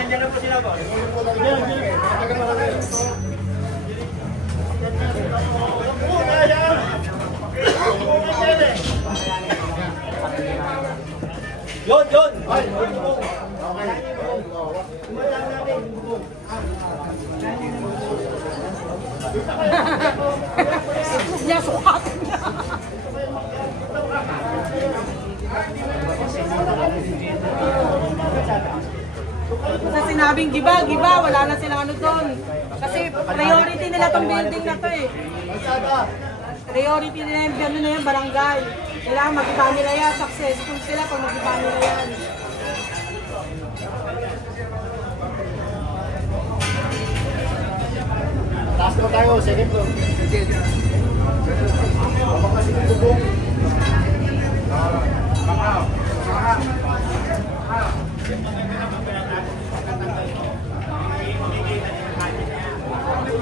Ganyan na po sila ba? Yun! Niya sukatin niya. Sa sinabing giba, wala na silang ano doon. Kasi priority nila tong building na to eh. Priority nila yung ano na yan, barangay. Kailangan mag-iba nila yan, successful sila pag mag-iba nila yan. Taas na tayo, second floor.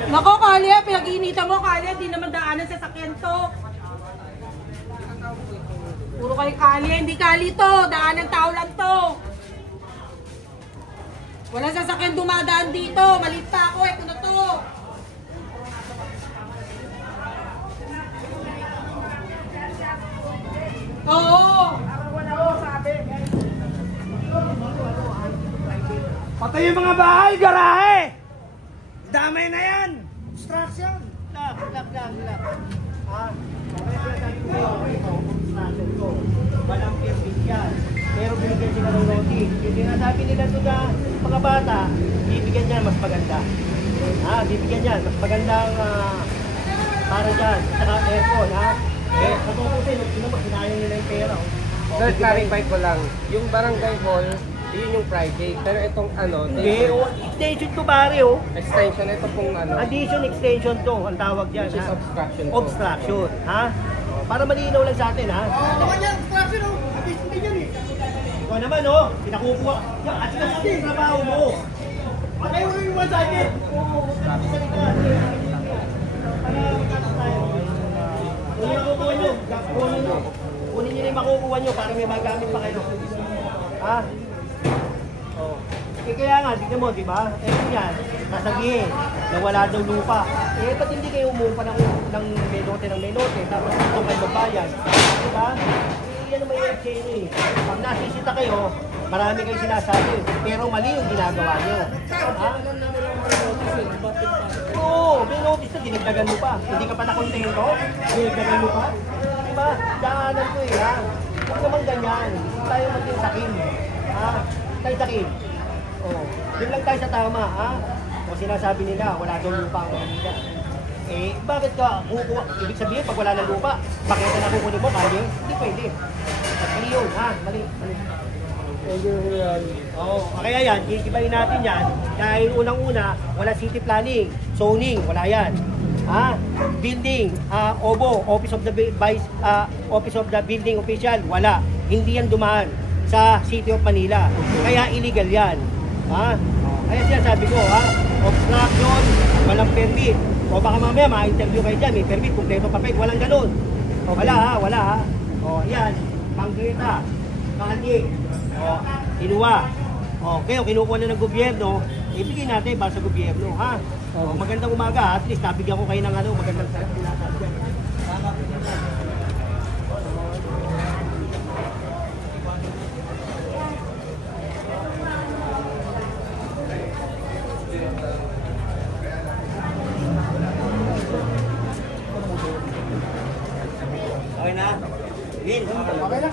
Nako, Kalye, pinag-iinitan mo, Kalye, di naman daanan sa sakyan to. Puro kayo Kalye, hindi Kali to, daanan tao lang to. Walang sasakyan dumadaan dito, malit pa ako, ito na to. Oo. Patay yung mga bahay, garahe! Damay na yan! Construction! Lak. Ha? Walang permit yan. Pero binigyan sila ng notice. Yung sinasabi nila ito na mga bata, bibigyan niyan mas maganda. Bibigyan niyan mas magandang para dyan. Saka aircon, ha? Katutusin, sino magsinayang nila yung pera. Sir, clarify ko lang. Yung barangay hall, yun yung private. Pero itong ano, extension to pare, oh. extension, ito pong ano. Addition extension to, ang tawag dyan. Which is ha? obstruction. Obstruction, ha? Para malinaw lang sa atin, ha? Naman yan, obstruction oh. Abis hindi yan eh. Ikaw naman, oh. Pinakukuha. At sinasabi yung trabaho mo. Patay mo yung one sided. Kunin yung makukuha nyo. Kunin nyo na yung makukuha nyo para may magamit pa kayo. Ha? Oh. Kaya nga, tignan mo, di ba? Yan, sasabihin na wala daw lupa. Ba't hindi kayo umupa ng menote, tapos ito kayo magbayan? Di ba? Yan ang may exchange eh. Pag nasisita kayo, marami kayo sinasabi, pero mali yung ginagawa nyo. Ha? Oo, may notice na dinagdagan mo pa. Hindi ka pa nakontento? Dinagdagan mo pa? Di ba? Daanan ko eh, ha? Huwag naman ganyan. Huwag tayo maging sakin. Ha? Tayo sakin. Oh, yun lang tayo sa tama, ha? O sinasabi nila, wala daw lupa ang Manila. Bakit ka kukuha? Ibig sabihin, pag wala ng lupa, bakit na kukunin mo, kaya? Hindi pwede. Mali yun, ha? Mali. Kaya yan, gigibayin natin yan. Dahil unang-una, wala city planning, zoning, wala yan. Building, OBO, Office of the Building Official, wala. Hindi yan dumaan sa City of Manila. Kaya illegal yan. Kaya sinasabi ko, obstruction, walang permit. O baka mamaya ma-interview kayo dyan, may permit, kumpleto papel, walang ganun. Wala ha. Yan, Panggeta, Kali, Inuwa. Kayo, kinukuha na ng gobyerno, ibigay natin para sa gobyerno, ha? Magandang umaga, at least nabigyan ko kayo ng magandang sarap. Okay na? Win, okay na?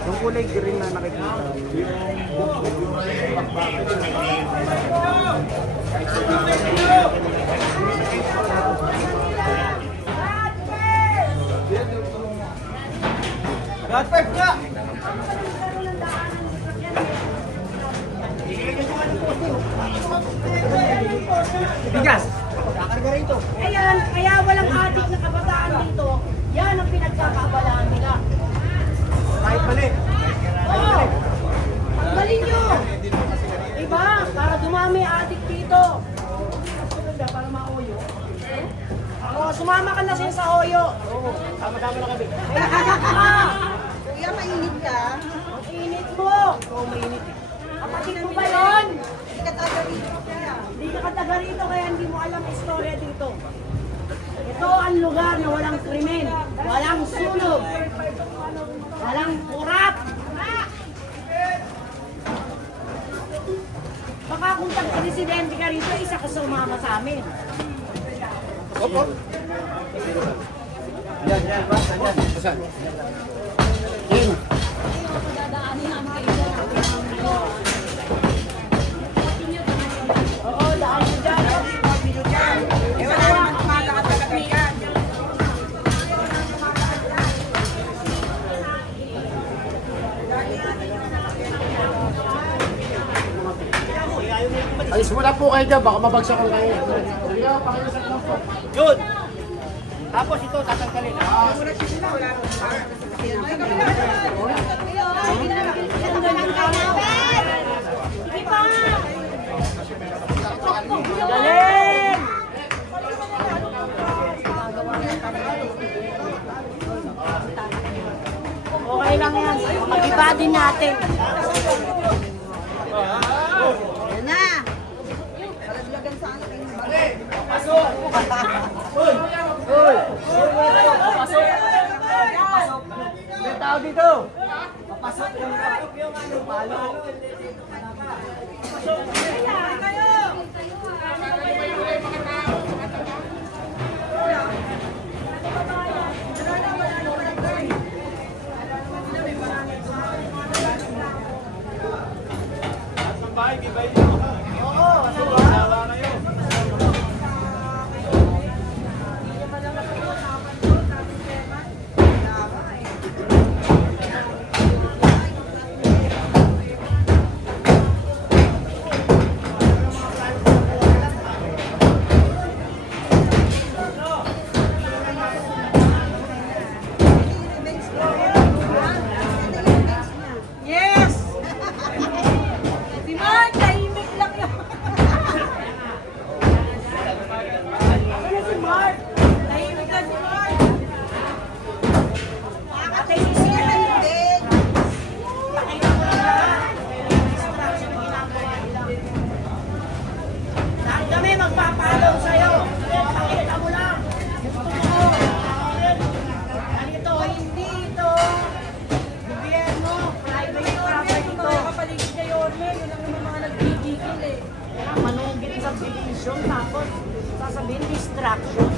Yung kulay green na nakikita. God five nga! Bigas! Kakarga rin ito. Ayan, kaya walang adik na kabataan dito. kayo sa Oyo. Oo, sama-sama na kami. Kuya, mainit ka? Ang init mo. Oo, mainit eh. Kapatid mo ba yun? Hindi ka taga rito kaya. Hindi ka taga rito kaya hindi mo alam ang istorya dito. Ito ang lugar na walang krimen, walang sunog, walang kurap. Baka kung tag-presidente ka rito, isa ka sumama sa amin. Opo. Yan, ba? Yan. Saan? Yan. Oo, daan mo dyan. Eh, wala naman kumakakat sa gabi yan. Alis muna po kayo dyan, baka mabagsakan kayo. Sige, pakiusap lang po. Yun! Tapos ito, tatanggalin. Sige pa! Galing! Okay lang yan. Mag-iba din natin. Yan na! May tao dito! Papasok yung palo. Yes! Si Mark, tahimik lang yun. Ano si Mark? Tahimik lang si Mark. Ate, sisigahan din. Pakita mo lang. Distraction ang ginagawa nila. Dahil kami magpapalaw sa'yo. Pakita mo lang. Gusto mo. Ganito, hindi ito. Gobyerno, private property to. Kapaligid kay Orme, yun ang mga nagpigigil eh. Manunggit sa subdivision, tapos sasabihin distraction.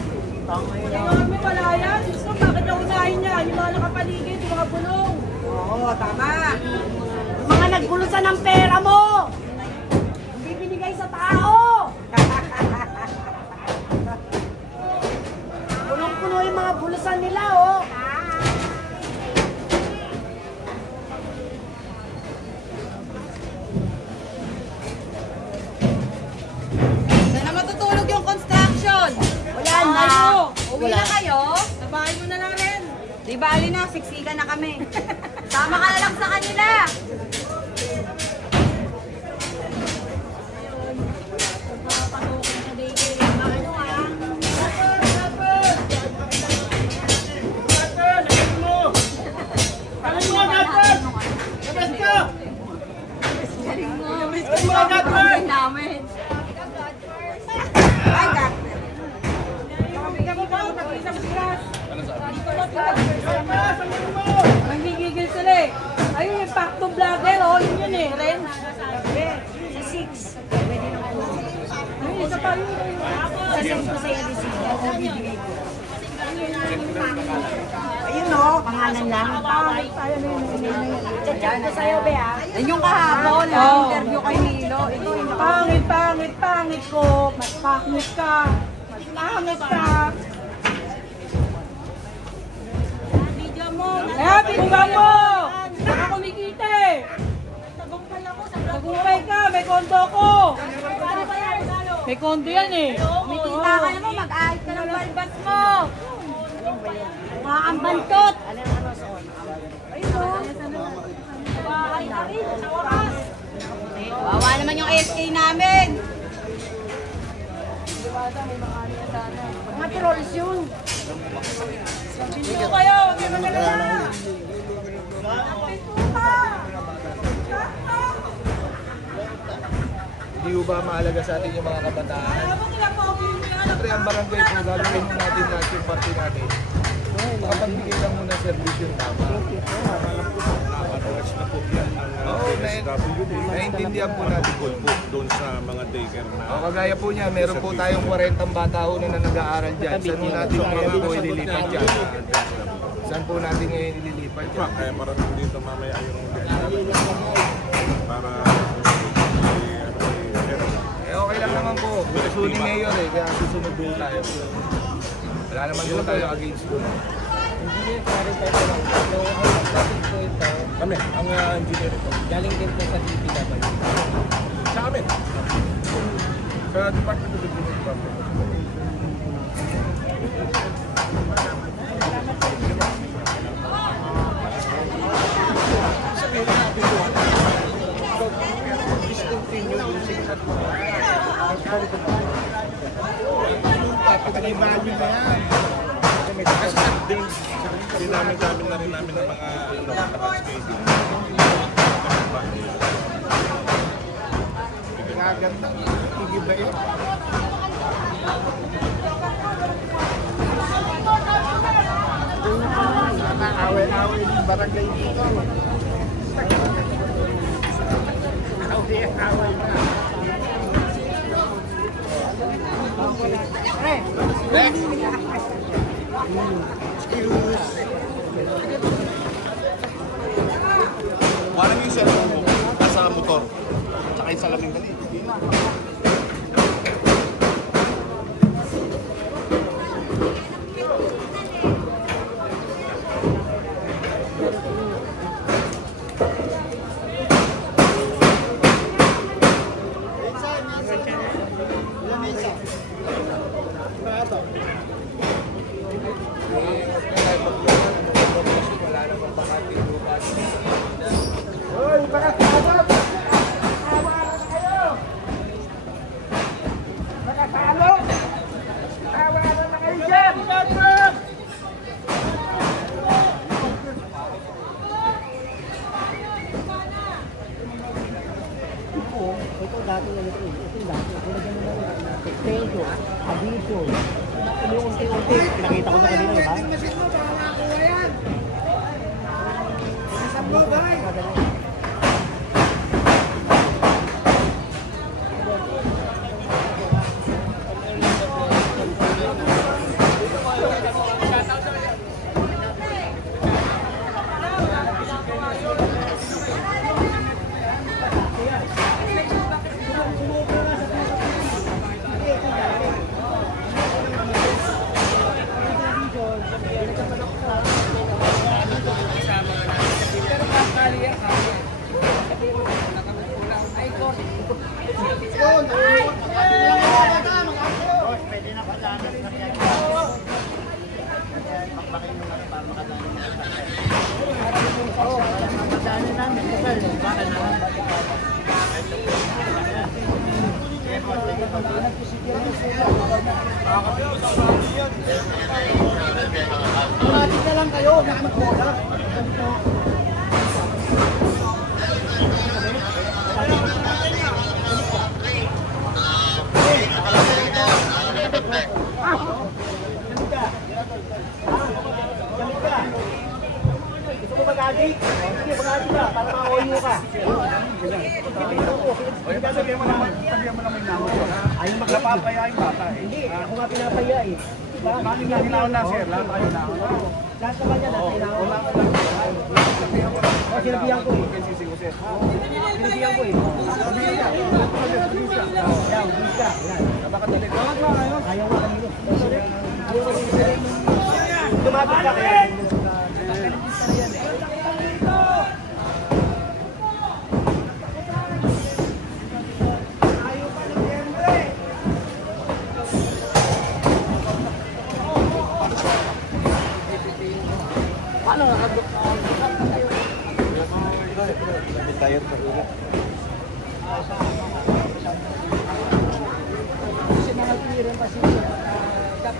Kay Orme, wala yan. Diyos ko, bakit naunahin niya? Yung mga nakapaligid, yung mga bulong. Oo, tama. Yung mga nagbulusan ng pera mo. Hindi binigay sa tao. Punong-puno yung mga bulusan nila, oh. Sana matutulog yung construction. Wala na. Uwi na kayo. Sa bahay mo na lang rin. Di bali na, siksikan na kami. Sama ka na lang sa kanila. Namin. Ay, Gardner. Manggigigil sila eh. Ayun yung Pacto Vlogger, oh. Yun eh, Ren. Sa 6. Ayun, isa pa yun. Sa 6 ko sa'yo receipt. Ayun oh, pangalan lang. Chat-chat ko sa'yo, be ah. Yan yung kahapon, interview kay Milo. Ito yung Pangit ko. Mas pangit ka. Mas pangit ka. Video mo. Eh, pinungan mo. Baka kumikita eh. Tagumpay ka, may kondo ko. May kondo yan eh. kumikita ka naman, mag-ahit ka ng balbas mo. Mga ambantot. Wawa naman yung ASK namin. Mga trolls yun. Dito kayo, huwag kayo magalala. Hindi ho ba mahalaga sa atin yung mga kabataan? Siyempre ang barangay po, gagawin mo natin lahat yung party natin. Makapagbigay lang muna service yung tama. Oo, naiintindihan po natin po doon sa mga daycare na. O, kagaya po niya, meron po tayong 40 bata ho na nag-aaral dyan. Saan po natin ngayon po ililipat dyan? Saan po natin ngayon ililipat dyan? Kaya maraming dito mamaya yung para okay lang naman po. Gusto ni Mayor kaya susunod doon tayo. Wala naman doon tayo against doon. Engineer, clarify ko lang. So, ang natin po ito, kami, ang engineer ito. galing din po sa DPW. Sa amin. Sa Department of Engineering. Discontinue yung 6 at 4. Pag-value na yan. Kasi dinami-dami na rin namin ng mga schedule. Gagandang igiba yun. Away-away ng barangay dito. Away na. Parang yung cellphone mo, nasa motor. Tsaka yung salamin ka na Ito dati na ito. Ito dati. Ito na gano'n lang. Extension, abiso. Unti-unti. Pinakita ko sa kanila, ha? na lang kayo, huwag mag-bola. Gusto mo mag-adik? Sige, mag-adik ka para ma-OU ka. Sabihan mo naman yung namo ko. Ayaw Napapaya yung bata eh. Hindi, ako nga pinapaya eh. Diba? Bakit nga hinaon na sir? Lahat kayo na. Lahat naman yan, nasa inaon. O, sinabihan ko eh. Sisi ko sir. Sinabihan ko eh. Yan, bisa. Baka talaga. Ayaw nga kanino. Lumapit ka kaya. Paano nakagok? Tayo sa ulo. Kasi mga tira pa siya. Ito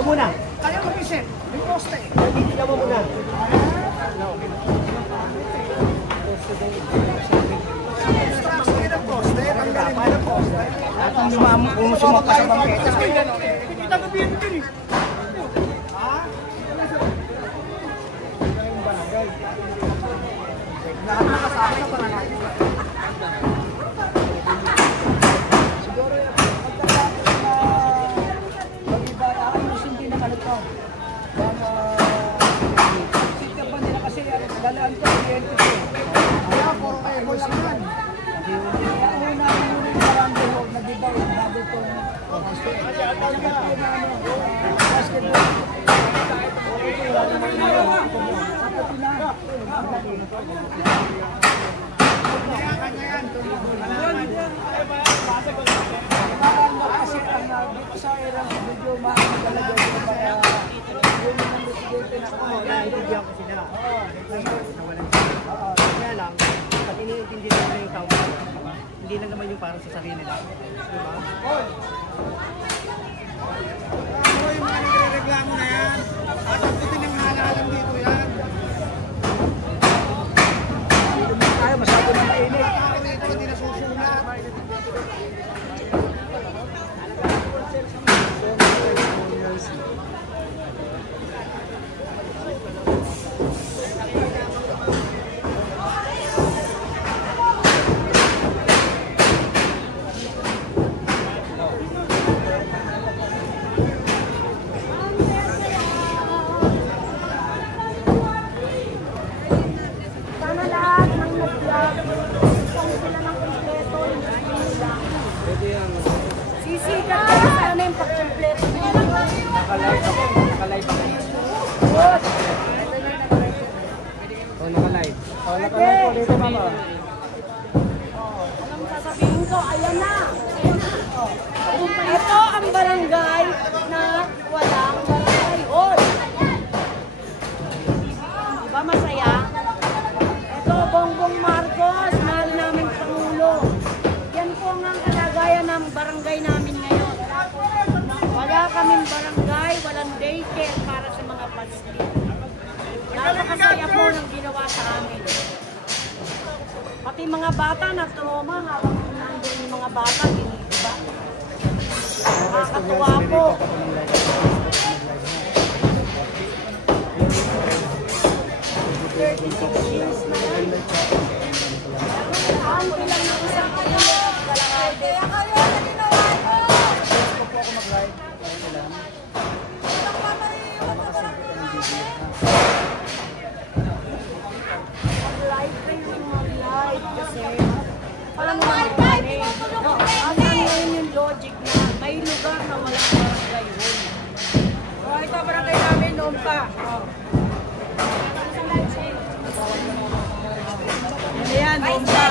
muna. Kaya mag-isip. May poste. Tingnan mo muna. Sige ng poste. Tanggalin mo ng poste. At kung sumapa sa bangketa. Kita ka biyan din eh. Nakakasama sa pangalan. Siguro yung pagkakataon na mag-iba, ayusin din ang ano to. Sita pa nila kasi dalaan to, kliyente ko. Kaya puro kayo mo lang yan. Kaya una yung marami ko, nag-iba yung bago itong basketball. Naintindihan ko sila. Kaya lang, pag iniintindi nila yung tao, hindi lang naman yung parang sa sarili nila. Diba? Ano yung mga nagre-reklamo na yan? At ang puti ng halalan dito yan. Tayo masyado na mainit. Bakit dito hindi nasusulat? Sana lahat ng nag-vlog, kung sila ng kompleto, hindi lang. Sisikat ka sana yung pag-kompleto nila. Nakalive ako. Nakalive ako. Good. Oh, nakalive. Oh, nakalive po dito, mama. Anong sasabihin ko? Ayan na. Ito ang barangay na walang barangay hall. Diba masaya? Ito, Bongbong Marcos, mahal namin Pangulo. Yan po ang kalagayan ng barangay namin ngayon. Wala kaming barangay, walang daycare para sa mga pasli. Napakasaya po ng ginawa sa amin. Pati mga bata na trauma, habang nandun yung mga bata, ginigiba. Nakakatuwa po. 36 years na yan. Ang bilang ng isang kalahati. Mag-live kayo, mag-live kasi parang mag-live. Ang ngayon yung logic na may lugar na walang barangay hall. Oh, ito barangay namin noon pa. Ayan, noon pa.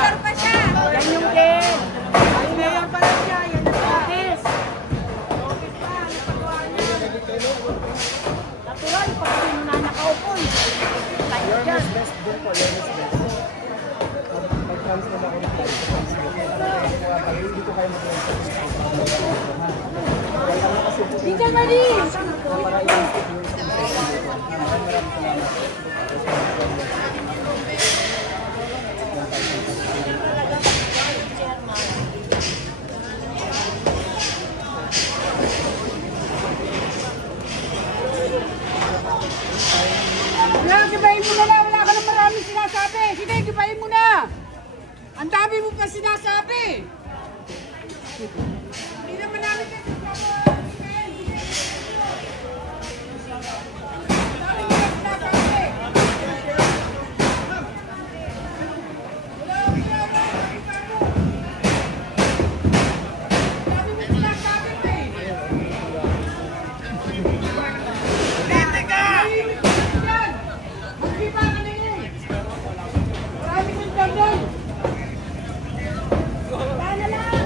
Yan yung gate. Ay, mayor pa lang siya. Yan ang office. Office pa. Napagawa niya. Natural, pag sino na nakaupo. Tayo dyan. Tingnan mo din! Gibahin mo na lang, wala ka ng maraming sinasabi. Sige, gibahin mo na. Ang dami mo pa sinasabi. Hindi naman namin kayo sinasabi.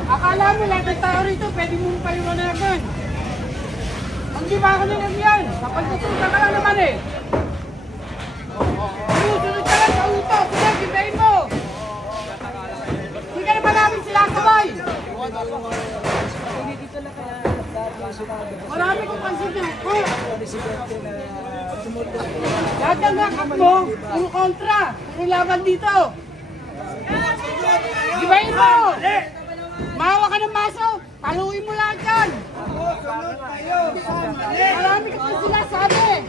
Akala mo lang kita pwede mong paliwanagan. Ang di ba ka nilang yan? Kapag tutusan ka lang naman eh. Susunod ka lang sa utos. Sige, gibayin mo. Hindi ka naman namin sila sabay. Marami kong pansin niya. Lahat ng nakap mo, yung kontra, yung laban dito. Gibayin mo! Mahawa ka ng maso, paluin mo lahat yan. Marami ka pang sila sabi.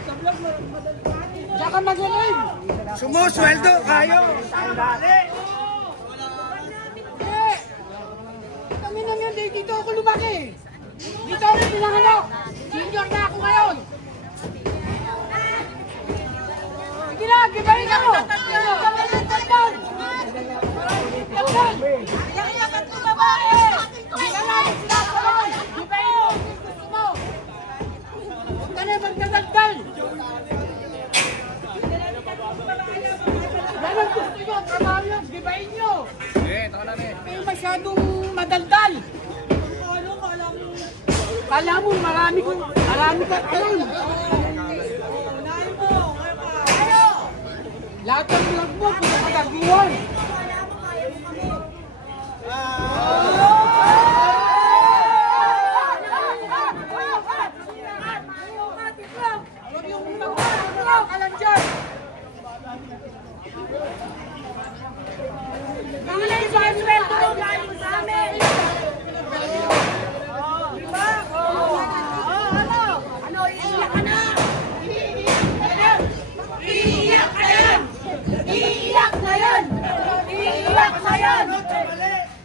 Diyan ka magaling. Sumusweldo kayo! Kami na yan, dito ako lumaki. Dito ako pinanganak. Senior na ako ngayon. Sige na, gibayin ako. Iyak-iyakan mo babae! Gibayin namin sila sabay. Gibayin mo. Gusto mo. Huwag ka na magdadagdal. Yan ang gusto nyo, trabaho nyo, gibayin nyo. Kayo masyadong madaldal. Kala mo marami ka ayun. Lahat ng vlog mo, kung nakataguan. Iiyak na yan! Iiyak na yan!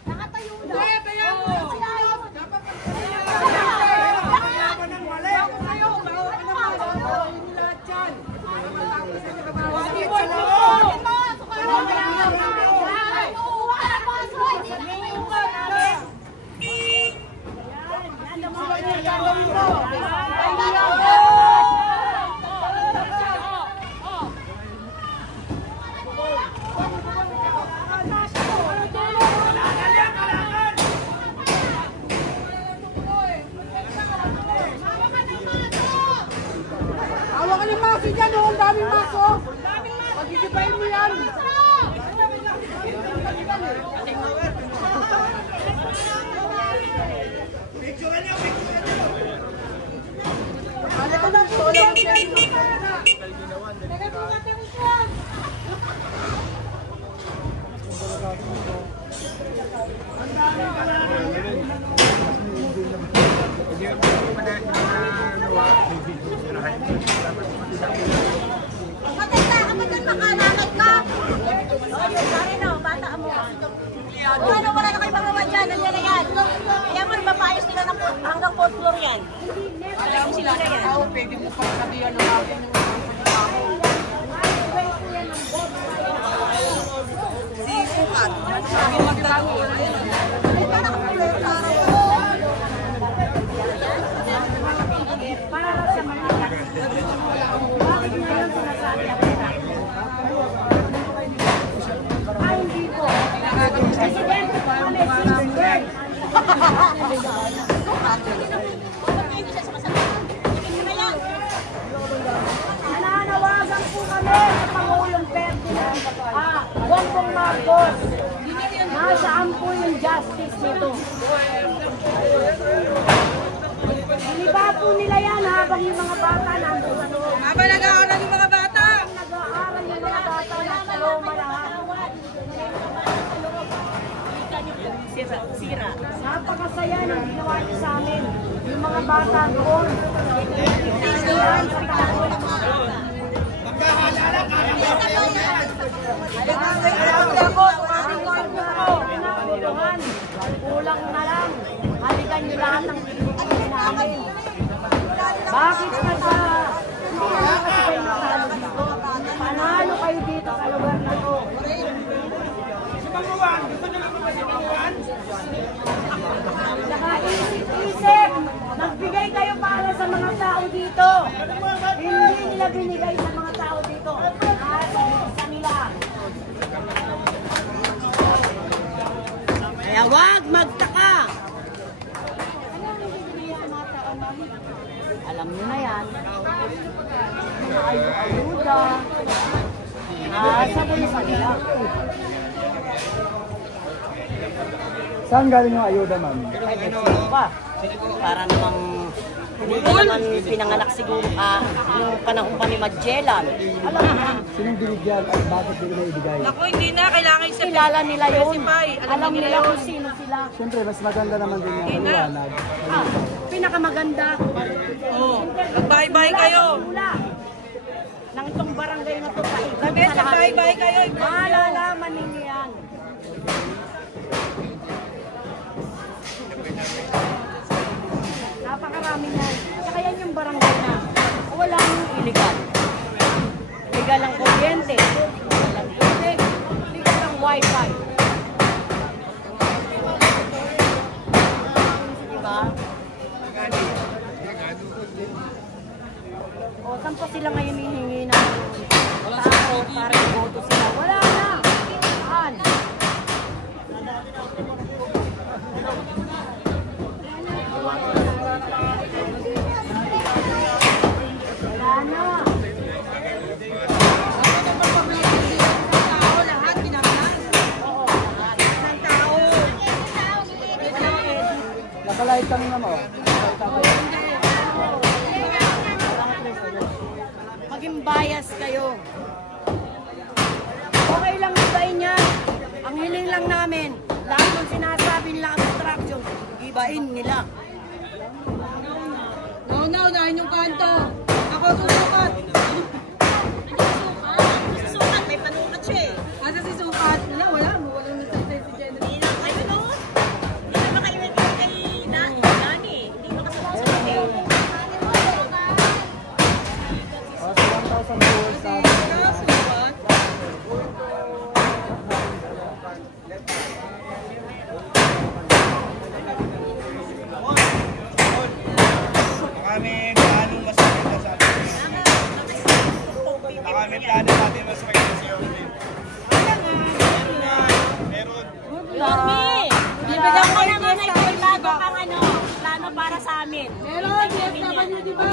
Nakatayo na! Hawa ka ng maso dyan, oh. Ang daming maso. Pag-igibayin mo yan. Ano ko na po? Maganda, kapag doon makanakit ka. Sorry no, bata mo. Wala na kayo magawa dyan, nandiyan na yan. Kaya mo, mapayos nila hanggang 4th floor yan. Alam sila na yan. Pwede mo pang sabihan ng akin yung Sipukat. Sabi magdalago. Ay, parang kapulong araw ko. Para sa Manila. Bakit ngayon sinasabi ako na? Ay, hindi po. Presidente po kami, Sinambird. Nananawagan po kami sa Pangulong Ferdinand. Bongbong Marcos. Nasaan po yung justice nito? Iniba po nila yan habang yung mga bata nandun sa loob. Habang nag-aaral yung mga bata! Nag-aaral yung mga bata nasa loob malahat. Sira. Napakasaya ng ginawa niyo sa amin. Yung mga bata doon. Sisihan sa takot. Kulang na lang. Halikan niyo lahat ng pinipili namin. Bakit na hindi na kasi kayo natalo dito? Panalo kayo dito sa lugar na to. Saka isip-isip, magbigay kayo para sa mga tao dito. Hindi nila binigay sa mga tao dito. At sa nila. Kaya wag magtaka! Alam nyo na yan. Mga ayuda. Sa bulsa nila. Saan galing yung ayuda, ma'am? Ay, sino pa? Para namang hindi ka naman pinanganak siguro yung panahon pa ni Magellan. Alam mo, Sinong binigyan at bakit hindi na ibigay? Naku, hindi na. Kailangan isa kilala nila yun. specify. Alam nila kung sino sila. Siyempre, mas maganda naman din yung paliwanag. Pinakamaganda. Oo. Mag-bye-bye kayo. Mula. Nang itong barangay na to sa iba. Sabi, mag-bye-bye kayo. Malalaman ninyo yan. Napakarami yan. Saka yan yung barangay na walang illegal. Legal ang kuryente. Walang tubig. Legal ang wifi. Diba? O, saan pa sila ngayon hihingi ng tao para iboto sila? Wala na. Saan? Wala na. Tao lahat, pinakalan. Oo. Ng tao. Nakalight kami na mo. Maging bias kayo. Okay lang ibahin yan. Ang hiling lang namin, lahat ng sinasabi nila obstruction, ibahin nila. No, unahin yung kanto. Ako susukat. Susukat, may panukat siya eh. Asa si Sukat? Wala. Walang nagsasay si Jenna. Hindi na kayo noon. Hindi na kayo kay Nani. Hindi na kasama sa akin. O, sa 1,000 viewers sa Sukat. Kami plano masakit na sa atin. Kami plano natin masakit na si Orlin. Meron. Yormi! Ibigay ko naman ay may bago kang plano para sa amin. Meron, DSW, di ba?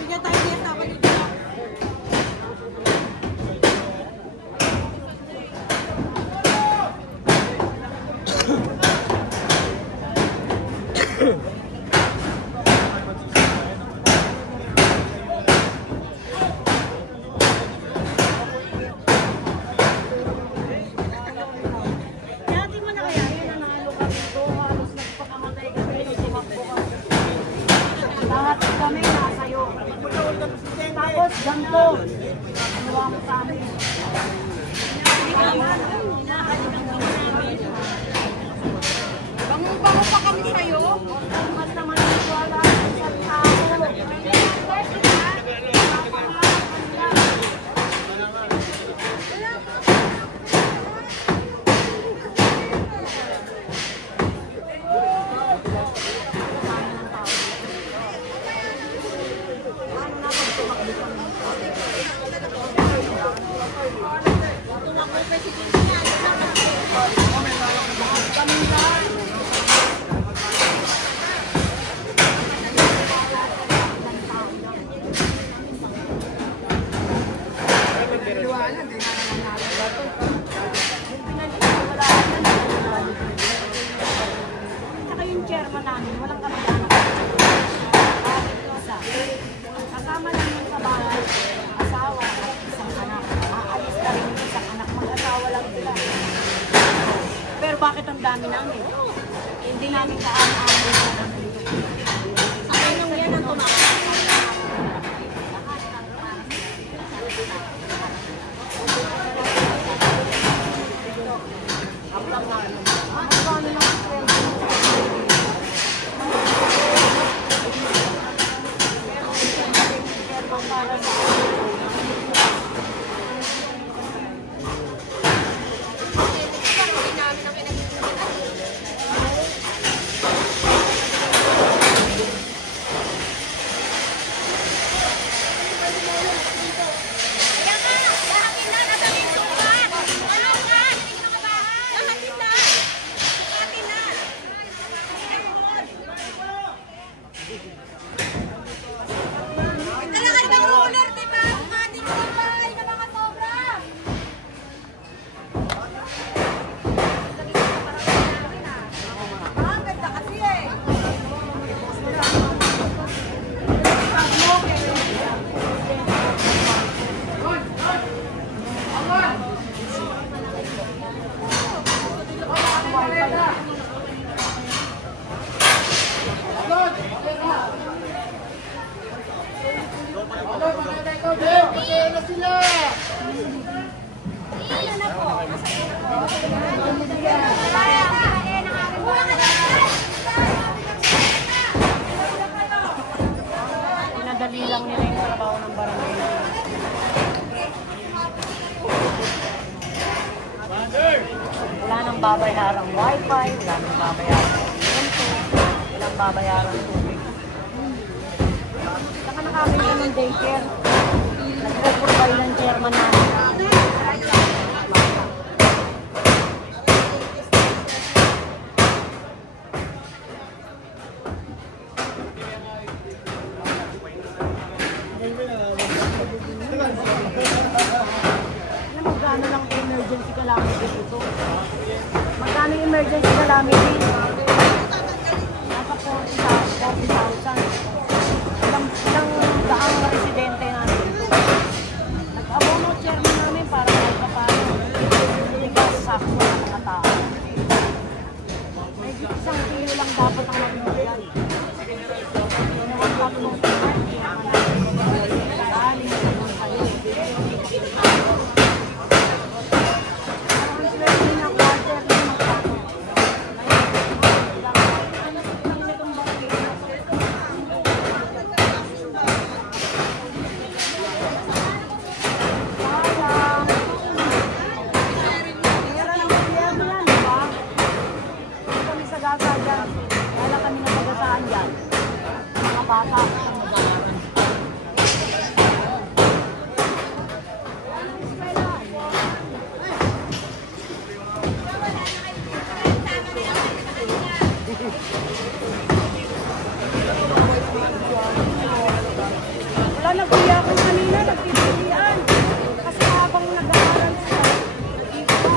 Bigyan tayo DSW, di ba? Dati mo na kaya yun, nanalo kami dito, halos nagpakamatay kami, tumakbo kami. Lahat kami nasa'yo. Tapos ganito, ginawa mo sa amin. Bango-bango pa kami sa'yo. Mas naman wala sa tao. Saka yung chairman namin, walang kamag-anak. Kasama lang yung sa bahay, asawa at isang anak. Aalis na rin yung isang anak, mag-asawa lang Dala kayo ng ruler, di ba? Kung ating bahay na mga sobra. Ang ganda kasi eh. Pinadali lang nila yung trabaho ng barangay. Wala nang babayarang wifi, wala nang babayarang rento, wala nang babayarang tubig. Saka nakakita ng daycare. Nag-reprovide ng chairman namin. Alam mo, gano'n lang emergency calamity dito. Magkano yung emergency calamity? Nasa 40,000. Ilang daang residente namin dito. Nag-abono chairman namin para kahit pa paano. Ligas sakto ng mga tao. May 1 kilo lang dapat ang magbibigan. Yung tatlong wala kami napagasaan dyan. Mga bata. Wala, nagbiya ko kanina, nagpipilian. Kasi habang nag-aaral sila, nag-iba.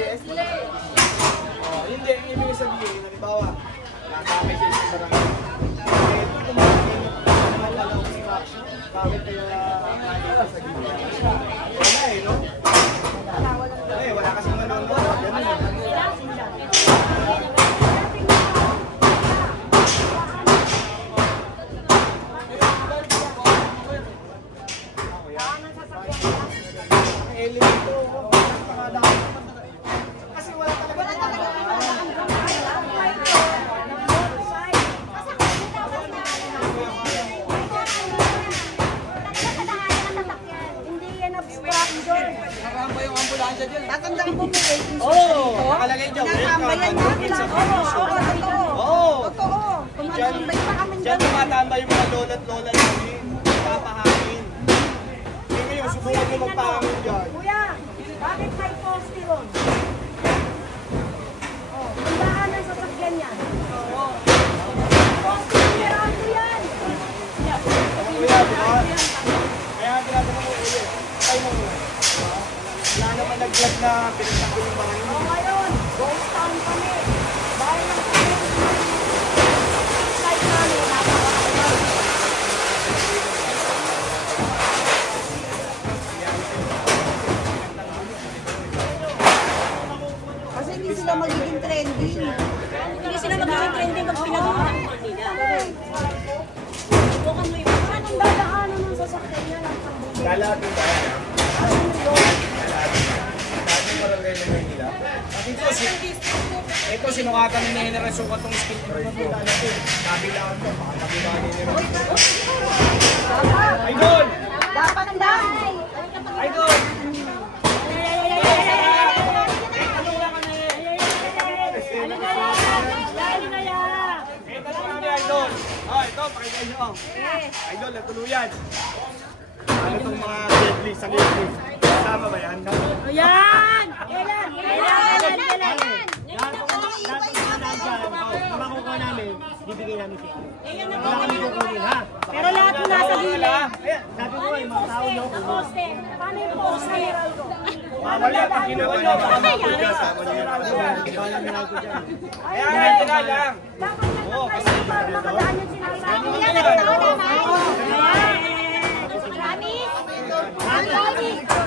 Hindi, ang ibig sabihin, halimbawa, nakamay siya sa barangay. Eh, tumatingin naman lang ako sa action. Bakit kaya nakikita sa gilid? Wala eh, no? Wala kasing manonood. Ganun eh. Kasi wala talaga. Hindi yan obstruction. Nakamba yung ambulansya dyan. Tatandaan mo may waiting Oo, nakalagay dyan. Nakambayan natin. Oo, totoo. Tumatambay pa kami Diyan dyan. tumatamba yung mga lola't lola namin. Papahangin. Hindi ngayon, subukan mo magpahangin dyan. Kuya, bakit may poste ron? Oh, tandaan ang sasakyan yan. Oo. Poste, pirado yan. Kuya, di ba? Kaya ginagawa mo ulit. Ay mo ulit. Wala naman nag-vlog na pinagtanggol yung barangay. O ngayon, ghost town kami. Dahil lang kami, site namin, napakakabal. Kasi hindi sila magiging trending. Hindi sila magiging trending pag pinag-uutang nila. Subukan mo yung Anong dadaanan ng sasakyan niya ng pagbubuhay? Lalaki ba? Anong yun? Dati barangay na Maynila. Ito, sinukatan ni Nene Resuka itong skin. Kabilaan to, baka kabilaan ni Nene. Idol! Dapat lang! Idol! Ito na kami, Idol! Oh, ito, pakinggan nyo. Idol, natuluyan. Ano itong mga deadly sa lift? Kasama ba yan? Ayan! Kailan? Lahat ng nandyan, na makukuha namin, bibigay namin sa inyo. Wala kami kukunin, ha? Pero lahat mo nasa gilid. Sabi ko eh, mga tao nyo, Poste. Paano yung poste? Wala, pag ginawa nyo, baka mabuti sa ako nyo. Ayan, tira lang. Dapat nagpapayag para makadaan yung sinasabi. Promise? Promise?